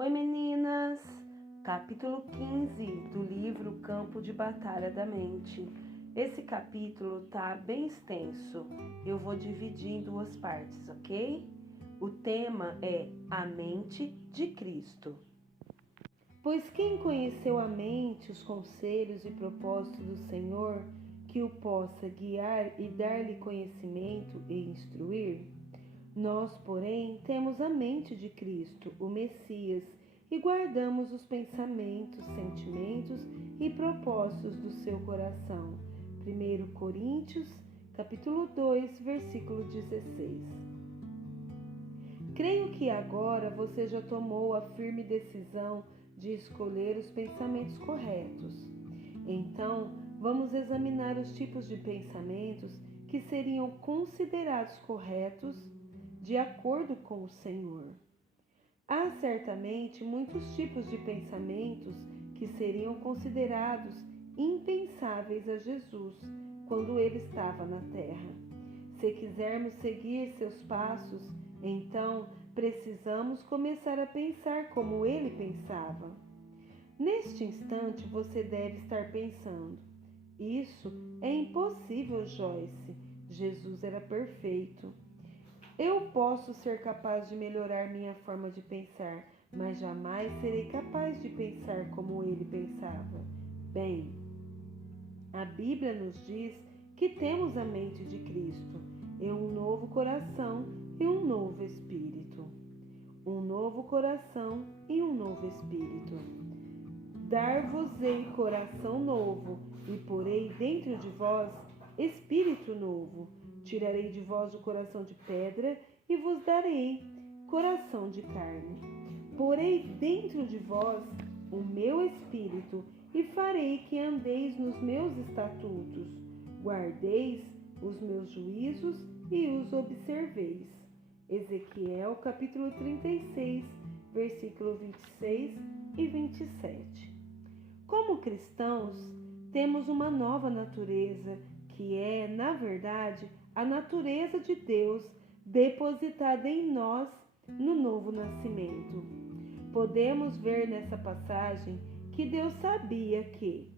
Oi meninas! Capítulo 15 do livro Campo de Batalha da Mente. Esse capítulo tá bem extenso, eu vou dividir em duas partes, ok? O tema é a mente de Cristo. Pois quem conheceu a mente, os conselhos e propósitos do Senhor, que o possa guiar e dar-lhe conhecimento e instruir? Nós, porém, temos a mente de Cristo, o Messias, e guardamos os pensamentos, sentimentos e propósitos do seu coração. 1 Coríntios, capítulo 2, versículo 16. Creio que agora você já tomou a firme decisão de escolher os pensamentos corretos. Então, vamos examinar os tipos de pensamentos que seriam considerados corretos de acordo com o Senhor. Há certamente muitos tipos de pensamentos que seriam considerados impensáveis a Jesus quando ele estava na terra. Se quisermos seguir seus passos, então precisamos começar a pensar como ele pensava. Neste instante você deve estar pensando: isso é impossível, Joyce. Jesus era perfeito. Eu posso ser capaz de melhorar minha forma de pensar, mas jamais serei capaz de pensar como ele pensava. Bem, a Bíblia nos diz que temos a mente de Cristo, e um novo coração e um novo espírito. Um novo coração e um novo espírito. Dar-vos-ei coração novo, e porei dentro de vós espírito novo. Tirarei de vós o coração de pedra e vos darei coração de carne. Porei dentro de vós o meu espírito e farei que andeis nos meus estatutos, guardeis os meus juízos e os observeis. Ezequiel capítulo 36, versículo 26 e 27. Como cristãos, temos uma nova natureza que é, na verdade, a natureza de Deus depositada em nós no novo nascimento. Podemos ver nessa passagem que Deus sabia que,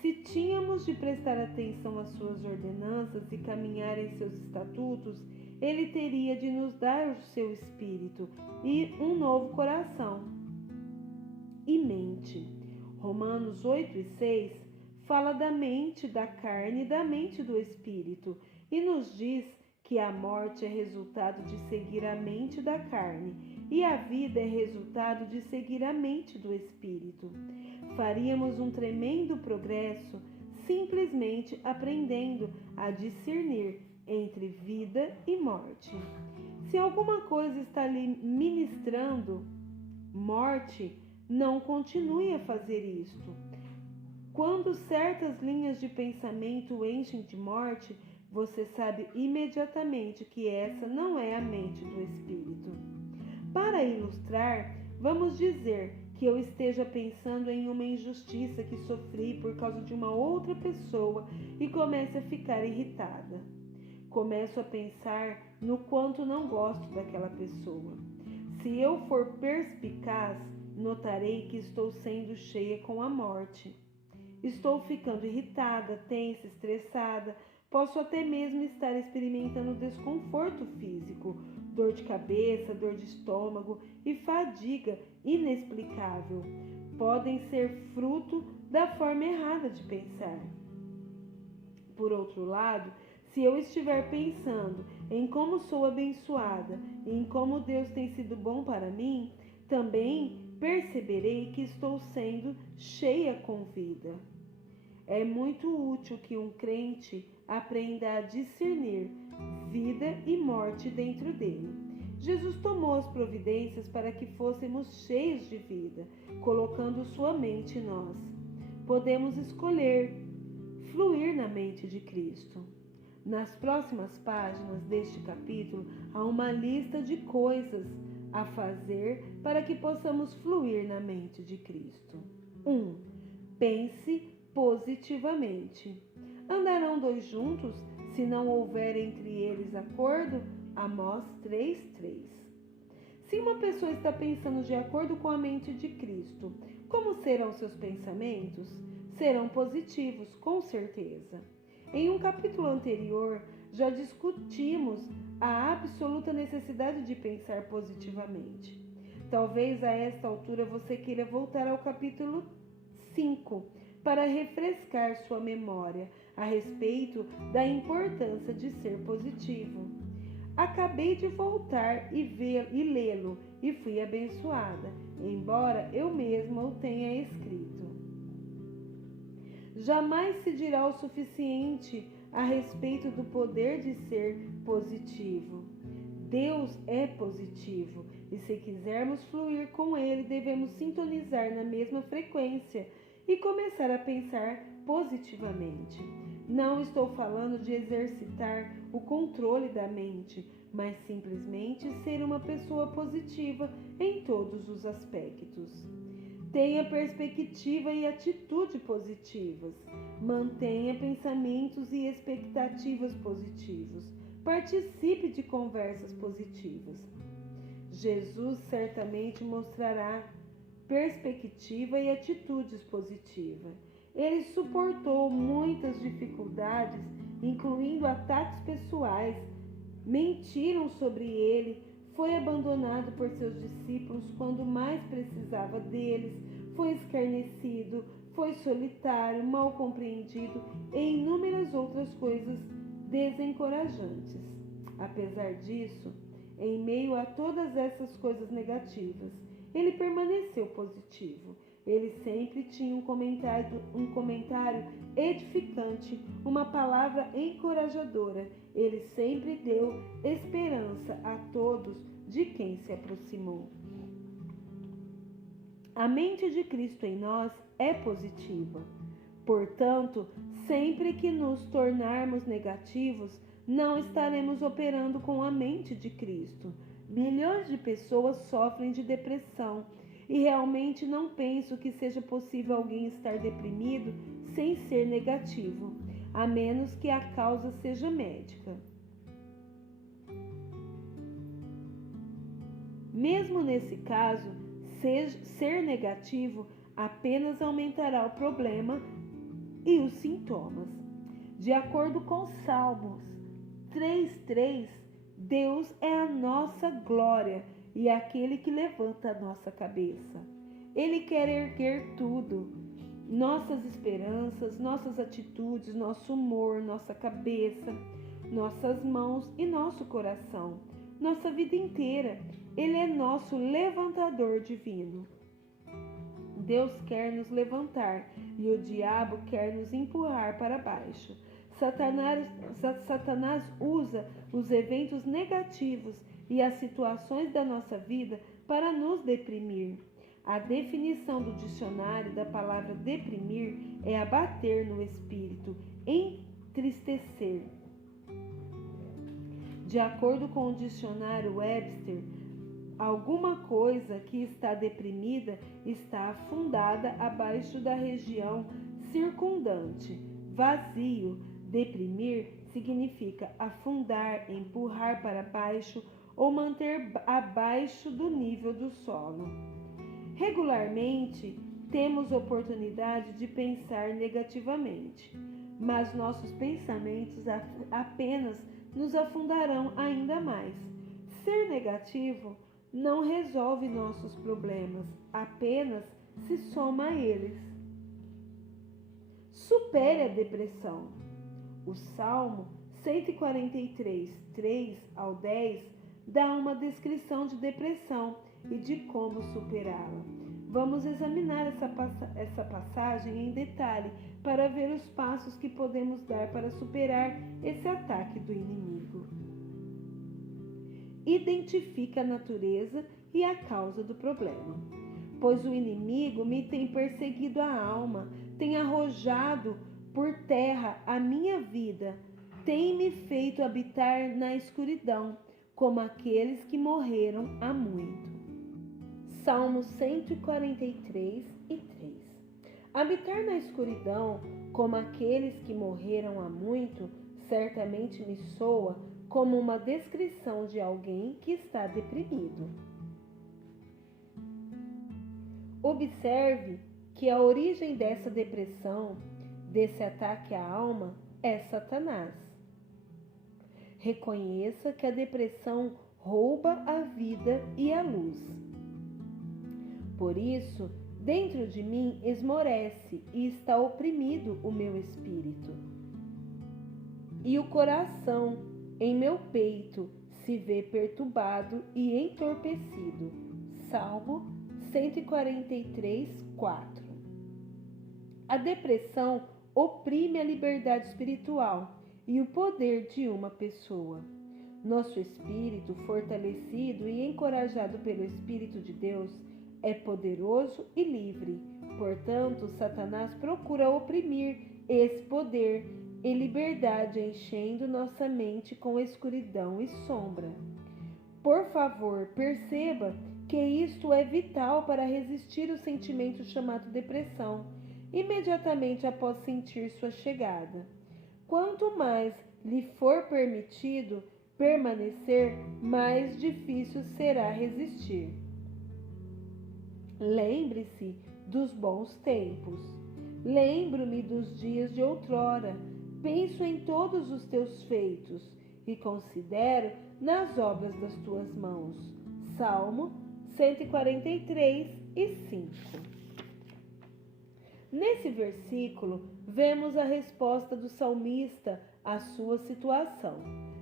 se tínhamos de prestar atenção às suas ordenanças e caminhar em seus estatutos, Ele teria de nos dar o seu espírito e um novo coração e mente. Romanos 8 e 6 fala da mente da carne e da mente do espírito e nos diz que a morte é resultado de seguir a mente da carne e a vida é resultado de seguir a mente do espírito. Faríamos um tremendo progresso simplesmente aprendendo a discernir entre vida e morte. Se alguma coisa está lhe ministrando morte, não continue a fazer isto. Quando certas linhas de pensamento enchem de morte, você sabe imediatamente que essa não é a mente do espírito. Para ilustrar, vamos dizer que eu esteja pensando em uma injustiça que sofri por causa de uma outra pessoa e comece a ficar irritada. Começo a pensar no quanto não gosto daquela pessoa. Se eu for perspicaz, notarei que estou sendo cheia com a morte. Estou ficando irritada, tensa, estressada. Posso até mesmo estar experimentando desconforto físico, dor de cabeça, dor de estômago e fadiga inexplicável. Podem ser fruto da forma errada de pensar. Por outro lado, se eu estiver pensando em como sou abençoada e em como Deus tem sido bom para mim, também perceberei que estou sendo cheia com vida. É muito útil que um crente aprenda a discernir vida e morte dentro dele. Jesus tomou as providências para que fôssemos cheios de vida, colocando sua mente em nós. Podemos escolher fluir na mente de Cristo. Nas próximas páginas deste capítulo há uma lista de coisas a fazer para que possamos fluir na mente de Cristo. 1. Pense positivamente. Andarão dois juntos se não houver entre eles acordo? Amós 3:3. Se uma pessoa está pensando de acordo com a mente de Cristo, como serão seus pensamentos? Serão positivos, com certeza. Em um capítulo anterior, já discutimos a absoluta necessidade de pensar positivamente. Talvez a esta altura você queira voltar ao capítulo 5 para refrescar sua memória a respeito da importância de ser positivo. Acabei de voltar e lê-lo e fui abençoada, embora eu mesma o tenha escrito. Jamais se dirá o suficiente a respeito do poder de ser positivo. Deus é positivo e se quisermos fluir com Ele, devemos sintonizar na mesma frequência e começar a pensar positivamente. Não estou falando de exercitar o controle da mente, mas simplesmente ser uma pessoa positiva em todos os aspectos. Tenha perspectiva e atitude positivas. Mantenha pensamentos e expectativas positivos. Participe de conversas positivas. Jesus certamente mostrará perspectiva e atitudes positivas. Ele suportou muitas dificuldades, incluindo ataques pessoais. Mentiram sobre ele, foi abandonado por seus discípulos quando mais precisava deles, foi escarnecido, foi solitário, mal compreendido e inúmeras outras coisas desencorajantes. Apesar disso, em meio a todas essas coisas negativas, ele permaneceu positivo. Ele sempre tinha um comentário edificante, uma palavra encorajadora. Ele sempre deu esperança a todos de quem se aproximou. A mente de Cristo em nós é positiva. Portanto, sempre que nos tornarmos negativos, não estaremos operando com a mente de Cristo. Milhões de pessoas sofrem de depressão e realmente não penso que seja possível alguém estar deprimido sem ser negativo, a menos que a causa seja médica. Mesmo nesse caso, ser negativo apenas aumentará o problema e os sintomas. De acordo com Salmos 3:3, Deus é a nossa glória e aquele que levanta a nossa cabeça. Ele quer erguer tudo, nossas esperanças, nossas atitudes, nosso humor, nossa cabeça, nossas mãos e nosso coração, nossa vida inteira. Ele é nosso levantador divino. Deus quer nos levantar e o diabo quer nos empurrar para baixo. Satanás usa os eventos negativos e as situações da nossa vida para nos deprimir. A definição do dicionário da palavra deprimir é abater no espírito, entristecer. De acordo com o dicionário Webster, alguma coisa que está deprimida está afundada abaixo da região circundante. Vazio. Deprimir significa afundar, empurrar para baixo ou manter abaixo do nível do solo. Regularmente, temos oportunidade de pensar negativamente, mas nossos pensamentos apenas nos afundarão ainda mais. Ser negativo não resolve nossos problemas, apenas se soma a eles. Supere a depressão. O Salmo 143, 3 ao 10, dá uma descrição de depressão e de como superá-la. Vamos examinar essa passagem em detalhe para ver os passos que podemos dar para superar esse ataque do inimigo. Identifica a natureza e a causa do problema. Pois o inimigo me tem perseguido a alma, tem arrojado por terra a minha vida, tem me feito habitar na escuridão, como aqueles que morreram há muito. Salmos 143 e 3. Habitar na escuridão, como aqueles que morreram há muito, certamente me soa como uma descrição de alguém que está deprimido. Observe que a origem dessa depressão, desse ataque à alma, é Satanás. Reconheça que a depressão rouba a vida e a luz. Por isso, dentro de mim esmorece e está oprimido o meu espírito. E o coração em meu peito se vê perturbado e entorpecido. Salmo 143, 4. A depressão oprime a liberdade espiritual e o poder de uma pessoa. Nosso espírito, fortalecido e encorajado pelo Espírito de Deus, é poderoso e livre. Portanto, Satanás procura oprimir esse poder e liberdade, enchendo nossa mente com escuridão e sombra. Por favor, perceba que isto é vital para resistir ao sentimento chamado depressão, imediatamente após sentir sua chegada. Quanto mais lhe for permitido permanecer, mais difícil será resistir. Lembre-se dos bons tempos. Lembro-me dos dias de outrora. Penso em todos os teus feitos e considero nas obras das tuas mãos. Salmo 143 e 5. Nesse versículo, vemos a resposta do salmista à sua situação.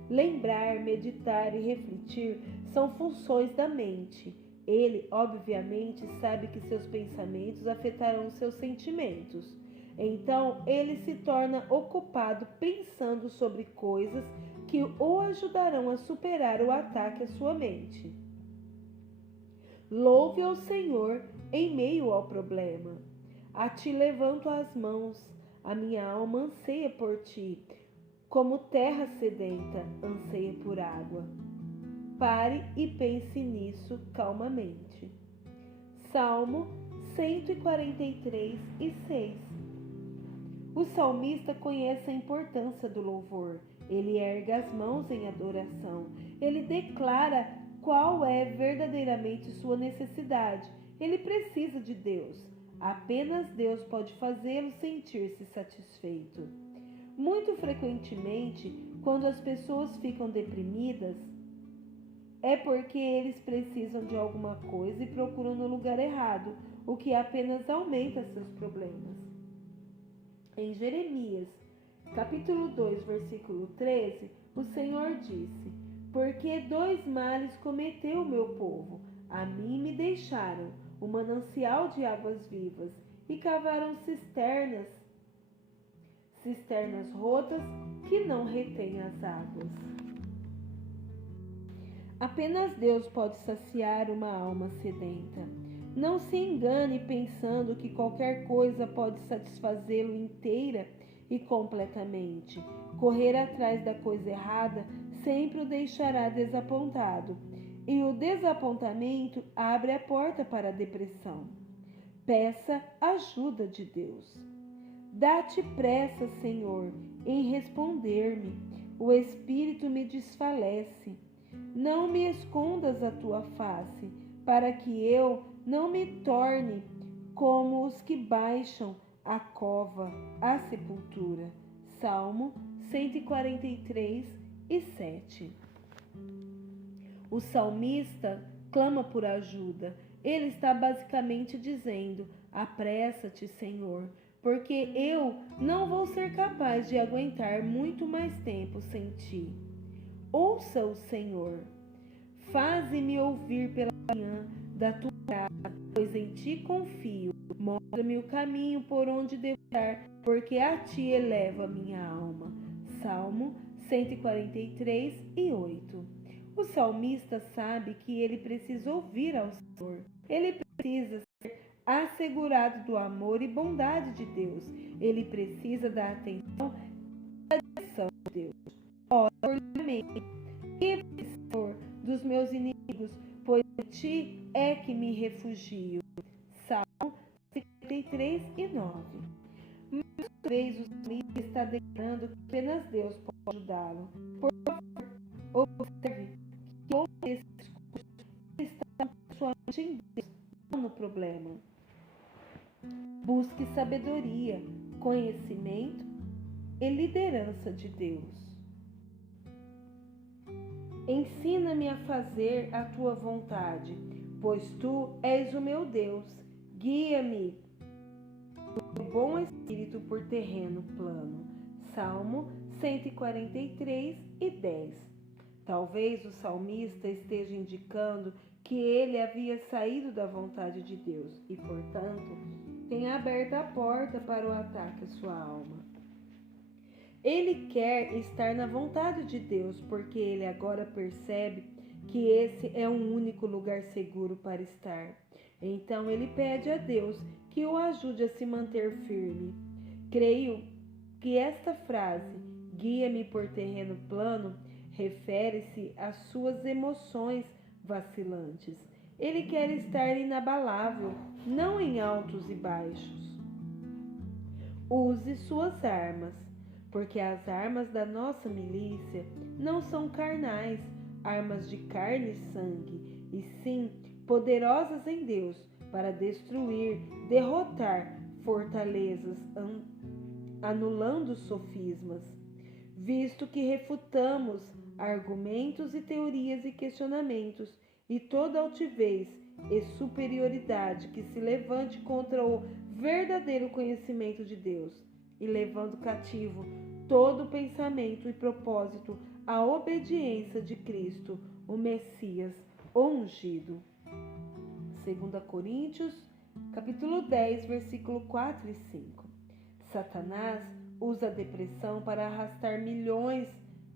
Lembrar, meditar e refletir são funções da mente. Ele, obviamente, sabe que seus pensamentos afetarão seus sentimentos. Então, ele se torna ocupado pensando sobre coisas que o ajudarão a superar o ataque à sua mente. Louve ao Senhor em meio ao problema. A ti levanto as mãos, a minha alma anseia por ti, como terra sedenta anseia por água. Pare e pense nisso calmamente. Salmo 143 e 6. O salmista conhece a importância do louvor. Ele ergue as mãos em adoração. Ele declara qual é verdadeiramente sua necessidade. Ele precisa de Deus. Apenas Deus pode fazê-lo sentir-se satisfeito. Muito frequentemente, quando as pessoas ficam deprimidas, é porque eles precisam de alguma coisa e procuram no lugar errado, o que apenas aumenta seus problemas. Em Jeremias, capítulo 2, versículo 13, o Senhor disse: Porque dois males cometeu o meu povo. A mim me deixaram o manancial de águas vivas e cavaram cisternas rotas que não retêm as águas. Apenas Deus pode saciar uma alma sedenta. Não se engane pensando que qualquer coisa pode satisfazê-lo inteira e completamente. Correr atrás da coisa errada sempre o deixará desapontado, e o desapontamento abre a porta para a depressão. Peça ajuda de Deus. Dá-te pressa, Senhor, em responder-me. O espírito me desfalece. Não me escondas a tua face, para que eu não me torne como os que baixam a cova, a sepultura. Salmo 143 e 7. O salmista clama por ajuda. Ele está basicamente dizendo: apressa-te, Senhor, porque eu não vou ser capaz de aguentar muito mais tempo sem ti. Ouça o Senhor. Faze-me ouvir pela manhã da tua graça, pois em ti confio. Mostra-me o caminho por onde devo andar, porque a ti eleva minha alma. Salmo 143 e 8. O salmista sabe que ele precisa ouvir ao Senhor. Ele precisa ser assegurado do amor e bondade de Deus. Ele precisa da atenção e da direção de Deus. Ora por mim, livre, Senhor, dos meus inimigos, pois em ti é que me refugio. Salmo 53 e 9. Mais uma vez o salmista está declarando que apenas Deus pode ajudá-lo. Por favor, observe que ouve esse discurso está com sua mente em Deus, não no problema. Busque sabedoria, conhecimento e liderança de Deus. Ensina-me a fazer a tua vontade, pois tu és o meu Deus. Guia-me com bom espírito por terreno plano. Salmo 143:10. Talvez o salmista esteja indicando que ele havia saído da vontade de Deus e, portanto, tenha aberto a porta para o ataque à sua alma. Ele quer estar na vontade de Deus porque ele agora percebe que esse é um único lugar seguro para estar. Então ele pede a Deus que o ajude a se manter firme. Creio que esta frase, guia-me por terreno plano, refere-se às suas emoções vacilantes. Ele quer estar inabalável, não em altos e baixos. Use suas armas, porque as armas da nossa milícia não são carnais, armas de carne e sangue, e sim poderosas em Deus para destruir, derrotar fortalezas, anulando sofismas, visto que refutamos argumentos e teorias e questionamentos e toda altivez e superioridade que se levante contra o verdadeiro conhecimento de Deus, e levando cativo todo pensamento e propósito à obediência de Cristo, o Messias, o ungido. 2 Coríntios, capítulo 10, versículo 4 e 5. Satanás usa a depressão para arrastar milhões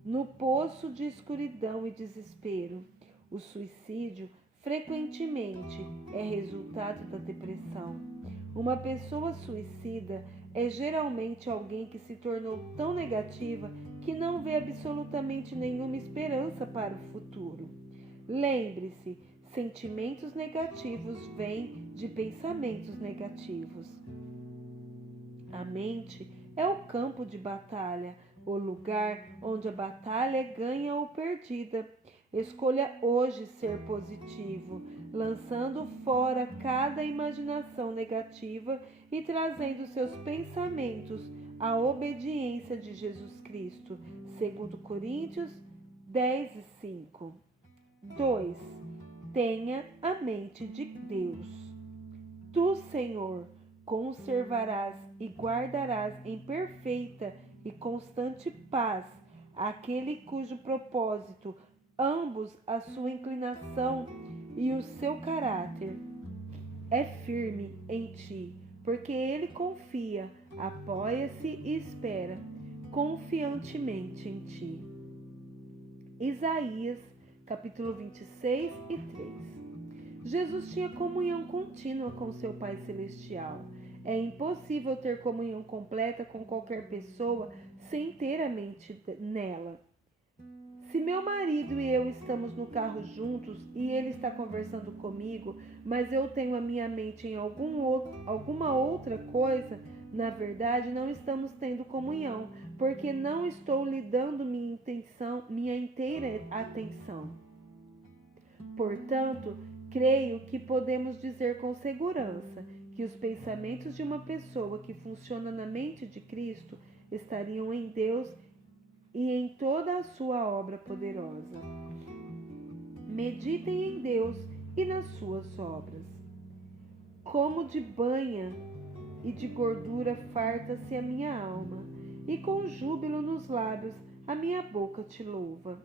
no poço de escuridão e desespero. O suicídio frequentemente é resultado da depressão. Uma pessoa suicida é geralmente alguém que se tornou tão negativa que não vê absolutamente nenhuma esperança para o futuro. Lembre-se, sentimentos negativos vêm de pensamentos negativos. A mente é o campo de batalha, o lugar onde a batalha é ganha ou perdida. Escolha hoje ser positivo, lançando fora cada imaginação negativa e trazendo seus pensamentos à obediência de Jesus Cristo. 2 Coríntios 10 e 5. 2. Tenha a mente de Deus. Tu, Senhor, conservarás e guardarás em perfeita e constante paz aquele cujo propósito, ambos a sua inclinação e o seu caráter é firme em ti, porque ele confia, apoia-se e espera confiantemente em ti. Isaías, capítulo 26 e 3. Jesus tinha comunhão contínua com seu Pai Celestial. É impossível ter comunhão completa com qualquer pessoa sem ter a mente nela. Se meu marido e eu estamos no carro juntos e ele está conversando comigo, mas eu tenho a minha mente em alguma outra coisa, na verdade não estamos tendo comunhão, porque não estou lhe dando minha inteira atenção. Portanto, creio que podemos dizer com segurança que os pensamentos de uma pessoa que funciona na mente de Cristo estariam em Deus e em toda a sua obra poderosa. Meditem em Deus e nas suas obras. Como de banha e de gordura farta-se a minha alma, e com júbilo nos lábios a minha boca te louva.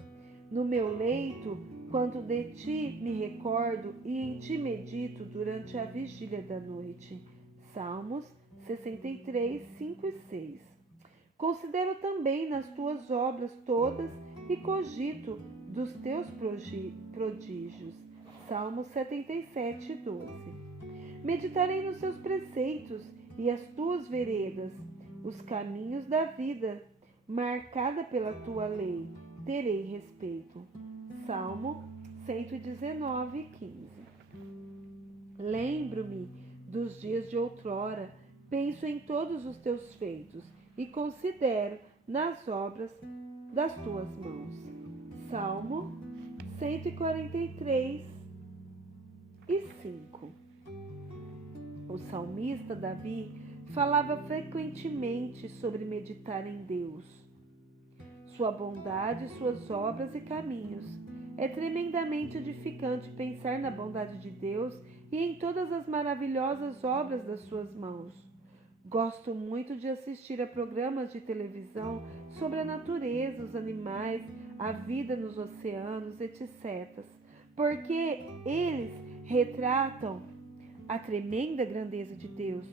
No meu leito, quando de ti me recordo e em ti medito durante a vigília da noite. Salmos 63, 5 e 6. Considero também nas tuas obras todas e cogito dos teus prodígios. Salmo 77, 12. Meditarei nos teus preceitos e as tuas veredas, os caminhos da vida, marcada pela tua lei, terei respeito. Salmo 119, 15. Lembro-me dos dias de outrora, penso em todos os teus feitos e considero nas obras das tuas mãos. Salmo 143 e 5. O salmista Davi falava frequentemente sobre meditar em Deus, sua bondade, suas obras e caminhos. É tremendamente edificante pensar na bondade de Deus e em todas as maravilhosas obras das suas mãos. Gosto muito de assistir a programas de televisão sobre a natureza, os animais, a vida nos oceanos, etc., porque eles retratam a tremenda grandeza de Deus,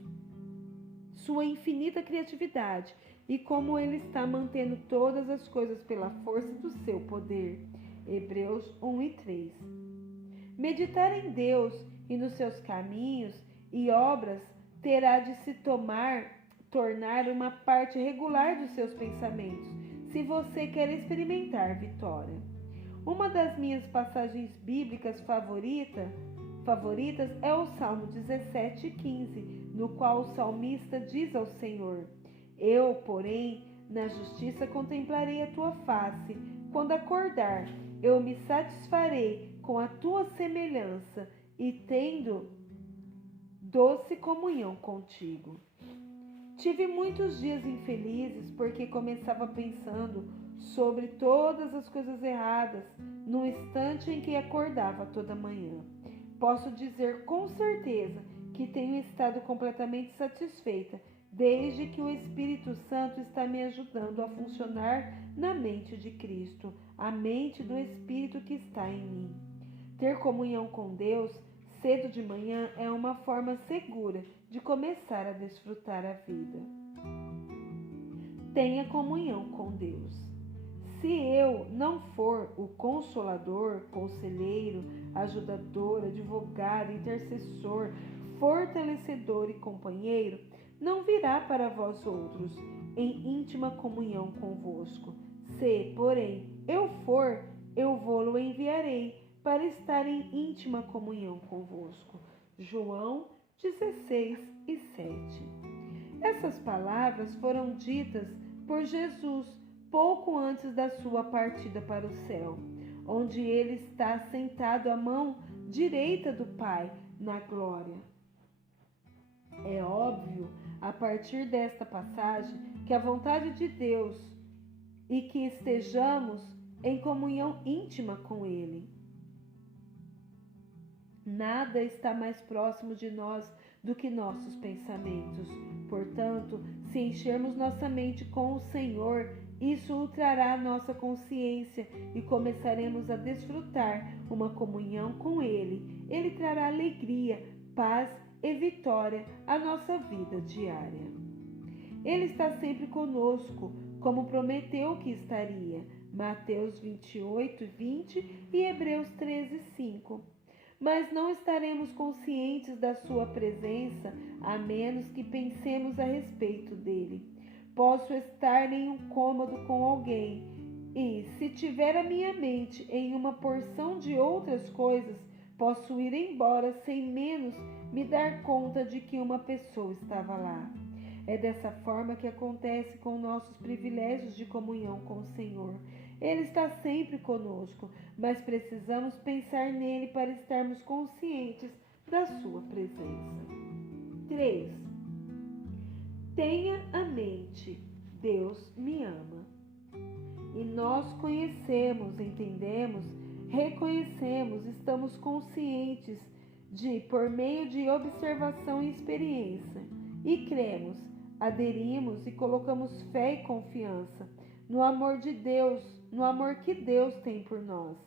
sua infinita criatividade e como Ele está mantendo todas as coisas pela força do seu poder. Hebreus 1 e 3. Meditar em Deus e nos seus caminhos e obras terá de se tornar uma parte regular dos seus pensamentos, se você quer experimentar vitória. Uma das minhas passagens bíblicas favoritas é o Salmo 17:15, no qual o salmista diz ao Senhor: Eu, porém, na justiça contemplarei a tua face. Quando acordar, eu me satisfarei com a tua semelhança e tendo doce comunhão contigo. Tive muitos dias infelizes porque começava pensando sobre todas as coisas erradas no instante em que acordava toda manhã. Posso dizer com certeza que tenho estado completamente satisfeita desde que o Espírito Santo está me ajudando a funcionar na mente de Cristo, a mente do Espírito que está em mim. Ter comunhão com Deus cedo de manhã é uma forma segura de começar a desfrutar a vida. Tenha comunhão com Deus. Se eu não for o consolador, conselheiro, ajudador, advogado, intercessor, fortalecedor e companheiro, não virá para vós outros em íntima comunhão convosco. Se, porém, eu for, eu vou-lo enviarei para estar em íntima comunhão convosco. João 16:7. Essas palavras foram ditas por Jesus pouco antes da sua partida para o céu, onde ele está sentado à mão direita do Pai na glória. É óbvio, a partir desta passagem, que a vontade de Deus e que estejamos em comunhão íntima com Ele. Nada está mais próximo de nós do que nossos pensamentos. Portanto, se enchermos nossa mente com o Senhor, isso ultrará a nossa consciência e começaremos a desfrutar uma comunhão com Ele. Ele trará alegria, paz e vitória à nossa vida diária. Ele está sempre conosco, como prometeu que estaria. Mateus 28:20 e Hebreus 13:5. Mas não estaremos conscientes da sua presença a menos que pensemos a respeito dele. Posso estar em um cômodo com alguém e, se tiver a minha mente em uma porção de outras coisas, posso ir embora sem menos me dar conta de que uma pessoa estava lá. É dessa forma que acontece com nossos privilégios de comunhão com o Senhor. Ele está sempre conosco, mas precisamos pensar nele para estarmos conscientes da sua presença. 3. Tenha a mente: Deus me ama. E nós conhecemos, entendemos, reconhecemos, estamos conscientes de, por meio de observação e experiência, e cremos, aderimos e colocamos fé e confiança no amor de Deus, no amor que Deus tem por nós.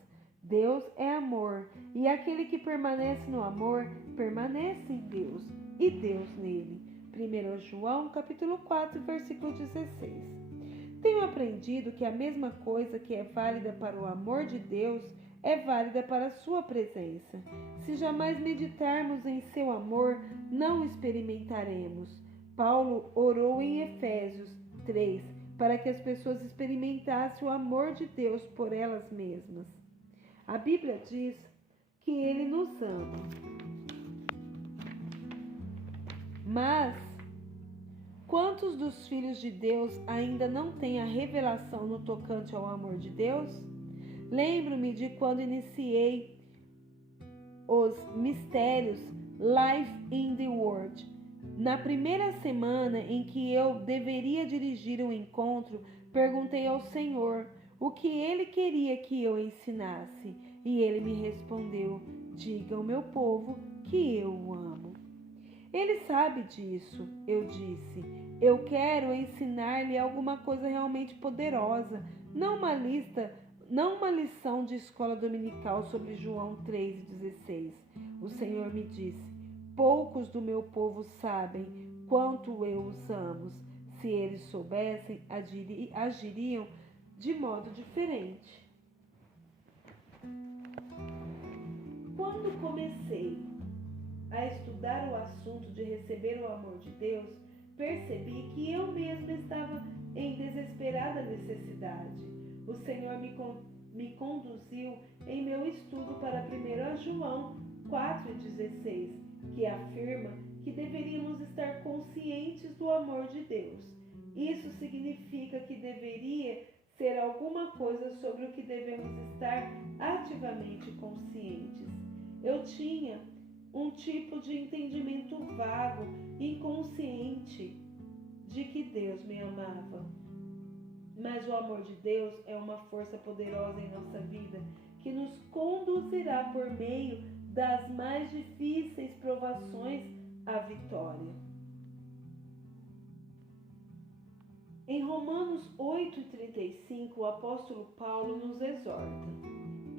Deus é amor, e aquele que permanece no amor, permanece em Deus, e Deus nele. 1 João capítulo 4, versículo 16. Tenho aprendido que a mesma coisa que é válida para o amor de Deus é válida para a sua presença. Se jamais meditarmos em seu amor, não experimentaremos. Paulo orou em Efésios 3 para que as pessoas experimentassem o amor de Deus por elas mesmas. A Bíblia diz que Ele nos ama. Mas quantos dos filhos de Deus ainda não têm a revelação no tocante ao amor de Deus? Lembro-me de quando iniciei os mistérios Life in the Word Na primeira semana em que eu deveria dirigir o encontro, perguntei ao Senhor o que ele queria que eu ensinasse, e ele me respondeu: diga ao meu povo que eu o amo. Ele sabe disso, eu disse. Eu quero ensinar-lhe alguma coisa realmente poderosa, não uma lição de escola dominical sobre João 3,16. O Senhor me disse: poucos do meu povo sabem quanto eu os amo. Se eles soubessem, agiriam de modo diferente. Quando comecei a estudar o assunto de receber o amor de Deus, percebi que eu mesma estava em desesperada necessidade. O Senhor me conduziu em meu estudo para 1 João 4,16, que afirma que deveríamos estar conscientes do amor de Deus. Isso significa que deveria ser alguma coisa sobre o que devemos estar ativamente conscientes. Eu tinha um tipo de entendimento vago, inconsciente, de que Deus me amava. Mas o amor de Deus é uma força poderosa em nossa vida que nos conduzirá por meio das mais difíceis provações à vitória. Em Romanos 8,35, o apóstolo Paulo nos exorta: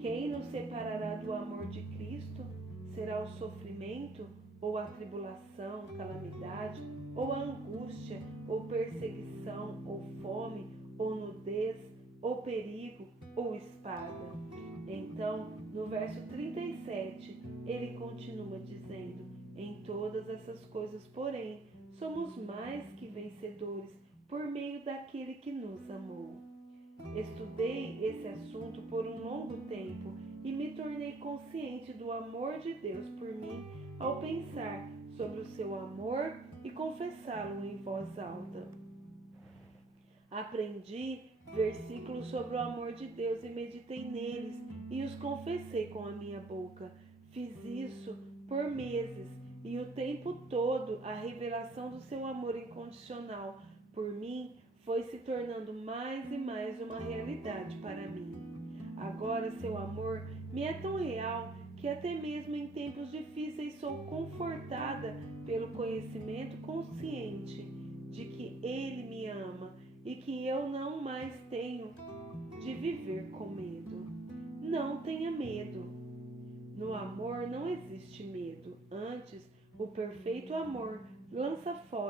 quem nos separará do amor de Cristo? Será o sofrimento, ou a tribulação, calamidade, ou a angústia, ou perseguição, ou fome, ou nudez, ou perigo, ou espada. Então, no verso 37, ele continua dizendo: em todas essas coisas, porém, somos mais que vencedores por meio daquele que nos amou. Estudei esse assunto por um longo tempo e me tornei consciente do amor de Deus por mim ao pensar sobre o seu amor e confessá-lo em voz alta. Aprendi versículos sobre o amor de Deus e meditei neles e os confessei com a minha boca. Fiz isso por meses e o tempo todo a revelação do seu amor incondicional por mim foi se tornando mais e mais uma realidade para mim. Agora seu amor me é tão real que até mesmo em tempos difíceis sou confortada pelo conhecimento consciente de que Ele me ama e que eu não mais tenho de viver com medo. Não tenha medo. No amor não existe medo. Antes, o perfeito amor lança fora